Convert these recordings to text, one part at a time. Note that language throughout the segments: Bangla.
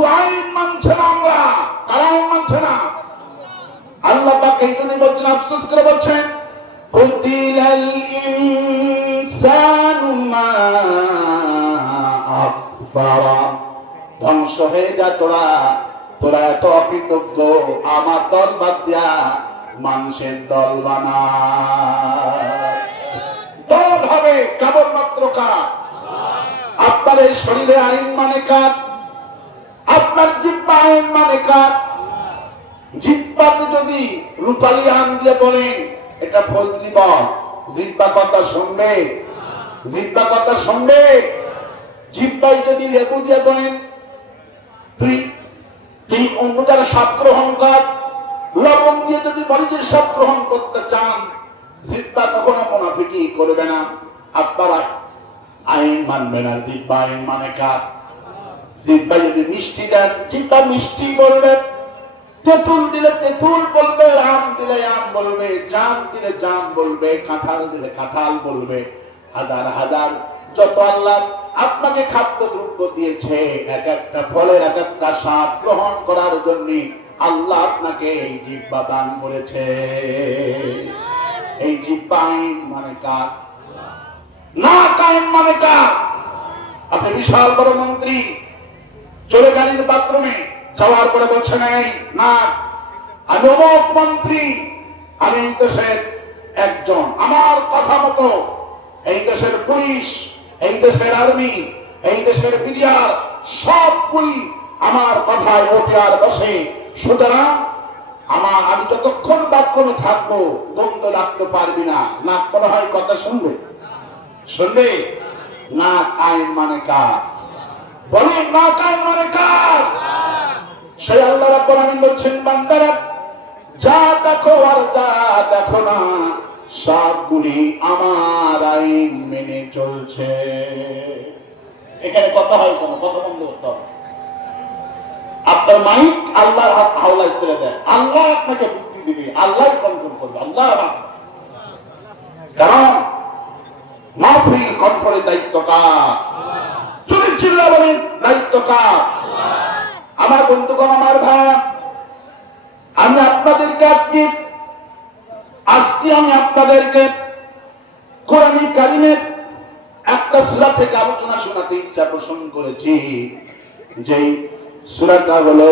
শুধু আইন মানছে না আমরা, কারা আইন মানছে না? আল্লাহ পাক এই জন্য বলছেন, আফসোস করে বলছেন, কুতিলাল ইনসানু মা আকফারা, ধ্বংস হয়ে যা তোরা, তোরা এত অকৃতজ্ঞ, আমার দল বাদ দিয়া মানুষের দল বানাস। দল হবে কেবলমাত্র কারা? আপনার এই শরীরে আইন মানে কার? আপনার জিহ্বা আইন মানে কার? জিহ্বাতে যদি রূপালী আম দিয়ে বলেন এটা ফজলি বল, জিহ্বা কথা শুনবে? জিহ্বা কথা শুনবে? জিহ্বায় যদি লেবু দিয়ে বলেন তুই অন্যটার স্বাদ গ্রহণ কর, লবণ দিয়ে যদি মরিচের স্বাদ গ্রহণ করতে চান, জিহ্বা কখনো মুনাফিকি করবে না। আপনারা আইন মানবে না, জিহ্বা আইন মানে কার? জিহ্বা যদি মিষ্টি দেন, জিহ্বা মিষ্টি বলবে, তেঁতুল দিলে তেঁতুল বলবে, আম দিলে আম বলবে, জাম দিলে জাম বলবে, কাঁঠাল দিলে কাঁঠাল বলবে। হাজার হাজার যত আল্লাহ আপনাকে খাদ্য দ্রব্য দিয়েছে, এক একটা ফলের এক একটা স্বাদ গ্রহণ করার জন্য আল্লাহ আপনাকে এই জিহ্বা দান করেছে। এই জিহ্বা আইন মানে কার? না কায়েম মানে কার? আপনি বিশাল বড় মন্ত্রী, চলে গেলেন বাথরুমে, যাওয়ার পরে বলছেন এই না আমি অমুক মন্ত্রী, আমি এই দেশের একজন, আমার কথা মতো এই দেশের পুলিশ, এই দেশের আর্মি, এই দেশের বিডিআর সবগুলি আমার কথায় ওঠে আর বসে। সুতরাং আমি যতক্ষণ বাথরুমে থাকবো দ্বন্দ্ব লাগতে পারবি না। না মনে হয় কথা শুনবে? শুনবে না? আইন মানে কার? বলেন না কায়েম মানে কার? সেই আল্লাহ রাব্বুল আলামিন বলছেন, বান্দারা যা দেখো আর যা দেখো না, সবগুলি আমার আইন মেনে চলছে। এখানে কথা হয় কেন? কথা বন্ধ করতে হবে। আপনার মাইক আল্লাহর হাওলায় ছেড়ে দেয়, আল্লাহ আপনাকে বুদ্ধি দিবে, আল্লাহ কন্ট্রোল করবে, আল্লাহ। কারণ মাহফিল কন্ট্রোলের দায়িত্ব কার? চুরি চিল্লা বলেন দায়িত্ব কার? আমার বন্ধুগণ, আমার ভাই, আমি আপনাদেরকে আজকে আমি আপনাদেরকে কোরআনে কারিমের একটা সূরা থেকে আলোচনা শোনাতে ইচ্ছা পোষণ করেছি। যে সূরাটা হলো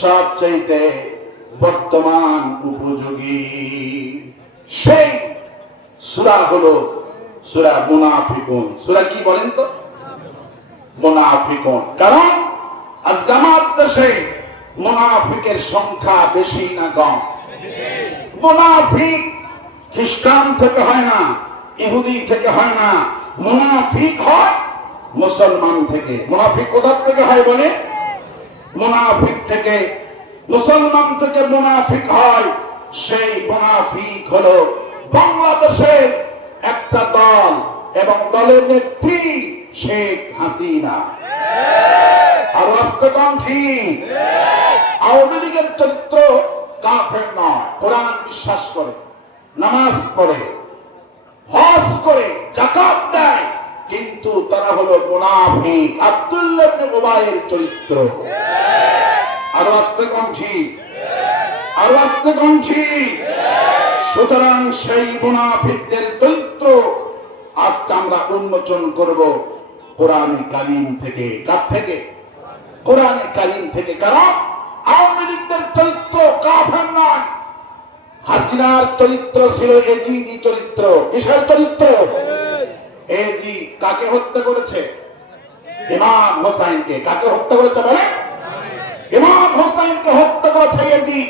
সবচেয়ে বর্তমান উপযোগী। সেই সূরা হলো সূরা মুনাফিকুন। সূরা কি বলেন তো? মুনাফিকুন। কারণ আজকে আমার দেশে মুনাফিকের সংখ্যা বেশি না কম? মুনাফিক খ্রিস্টান থেকে হয় না, ইহুদি থেকে হয় না, মুনাফিক হয় মুসলমান থেকে। মুনাফিক কোথা থেকে হয় বলে? মুনাফিক থেকে, মুসলমান থেকে মুনাফিক হয়। সেই মুনাফিক হলো বাংলাদেশের একটা দল এবং দলের নেত্রী শেখ হাসিনা। আর রাষ্ট্রপতি আওয়ামী লীগের চরিত্র কাফের নয়, কোরআন বিশ্বাস করে, নামাজ পড়ে, হজ করে, যাকাত দেয়, কিন্তু তারা হলো মুনাফিক। আব্দুল্লাহ ইবনে উবাইয়ের চরিত্র। আর রাষ্ট্রপতি সুতরাং সেই মুনাফিকদের চরিত্র আজকে আমরা উন্মোচন করব কোরআনে কারীম থেকে। কার থেকে? কোরআনে কারীম থেকে। কারণ আওয়ামী লীগের চরিত্র কাফের নয়, হাসিনার চরিত্র ছিল এজিদি চরিত্র। কিসের চরিত্র? এজি কাকে হত্যা করেছে? ইমাম হোসাইনকে। কাকে হত্যা করেছে বলে? ইমাম হোসাইনকে হত্যা করেছে এজি।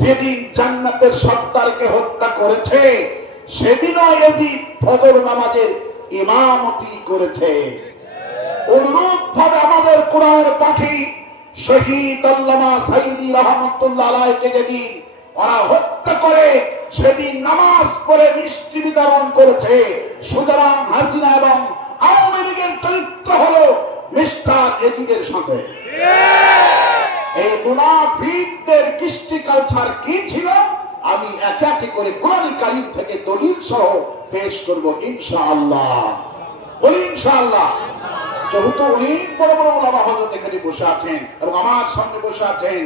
যেদিন জান্নাতের সত্তারকে হত্যা করেছে সেদিনও এজি ফজর নামাজের ইমামতি করেছে। অনুরূপ ভাবে আমাদের কোরআনের পাখি শহীদ আল্লামা সাইদি রহমতুল্লাহ আলাইহিকে যেদিন ওরা হত্যা করে সেদিন নামাজ পড়ে মিষ্টি বিতরণ করেছে। সুতরাং হাসিনা এবং আওয়ামী লীগের চরিত্র হলো মিস্টার এজিদের সাথে। এই মুনাফিকদের কৃষ্টি কালচার কি ছিল আমি একে একে করে কোরআন কারীম থেকে দলিল সহ পেশ করব ইনশাআল্লাহ। বলি ইনশাআল্লাহ। যেহেতু অনেক বড় বড় ওলামা হযরত এখানে বসে আছেন এবং আমার সামনে বসে আছেন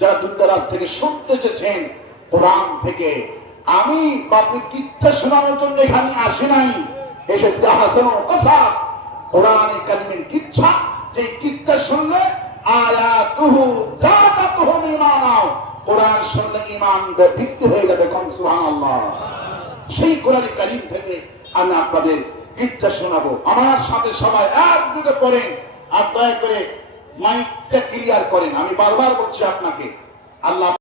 যারা দূরদরাজ থেকে শুনতে এসেছেন কোরআন থেকে, আমি বাপের কিচ্ছা শোনানোর জন্য এখানে আসি নাই, এসেছে হাসান কাসাস কোরআনে কারিমের কিচ্ছা, যে কিচ্ছা শুনলে আয়াতুহু জাদাতুহুম ঈমানা, কোরআন শুনলে ঈমান ভিত্তি হয়ে যাবে। কোন সুবহানাল্লাহ। সেই কোরআনে কারিম থেকে আমি আপনাদের কিচ্ছা শোনাবো। আমার সাথে সবাই একযোগে পড়েন আর দয়া করে মাইকটা ক্লিয়ার করেন। আমি বারবার বলছি আপনাকে, আল্লাহ